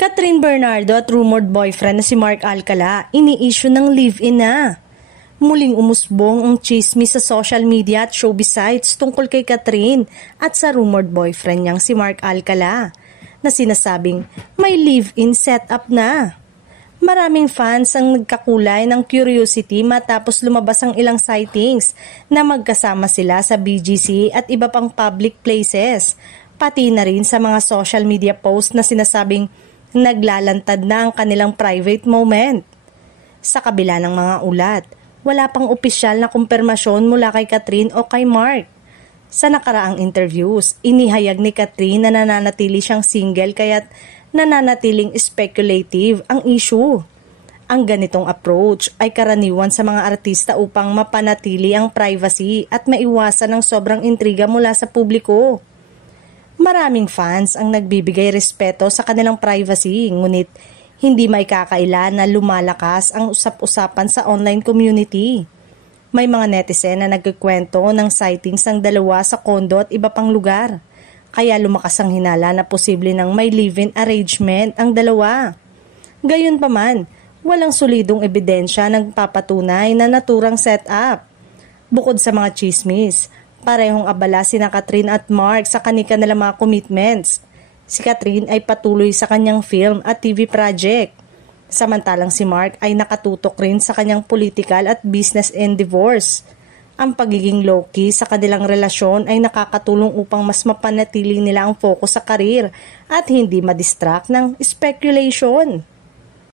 Catherine Bernardo at rumored boyfriend na si Mark Alcala ini-issue ng live-in na. Muling umusbong ang chismis sa social media at showbiz sites tungkol kay Catherine at sa rumored boyfriend niyang si Mark Alcala na sinasabing may live-in setup na. Maraming fans ang nagkakulay ng curiosity matapos lumabas ang ilang sightings na magkasama sila sa BGC at iba pang public places, pati na rin sa mga social media posts na sinasabing naglalantad na ang kanilang private moment. Sa kabila ng mga ulat, wala pang opisyal na kumpirmasyon mula kay Catherine o kay Mark. Sa nakaraang interviews, inihayag ni Catherine na nananatili siyang single kaya't nananatiling speculative ang issue. Ang ganitong approach ay karaniwan sa mga artista upang mapanatili ang privacy at maiwasan ang sobrang intriga mula sa publiko. Maraming fans ang nagbibigay respeto sa kanilang privacy, ngunit hindi may kakaila na lumalakas ang usap-usapan sa online community. May mga netizen na nagkikwento ng sightings ng dalawa sa kondo at iba pang lugar, kaya lumakas ang hinala na posible ng may live-in arrangement ang dalawa. Gayunpaman, walang solidong ebidensya na nagpapatunay na naturang setup. Bukod sa mga chismis, parehong abala sina Catherine at Mark sa kanilang mga commitments. Si Catherine ay patuloy sa kanyang film at TV project. Samantalang si Mark ay nakatutok rin sa kanyang political at business endeavors. Ang pagiging low-key sa kanilang relasyon ay nakakatulong upang mas mapanatili nila ang focus sa karir at hindi madistract ng speculation.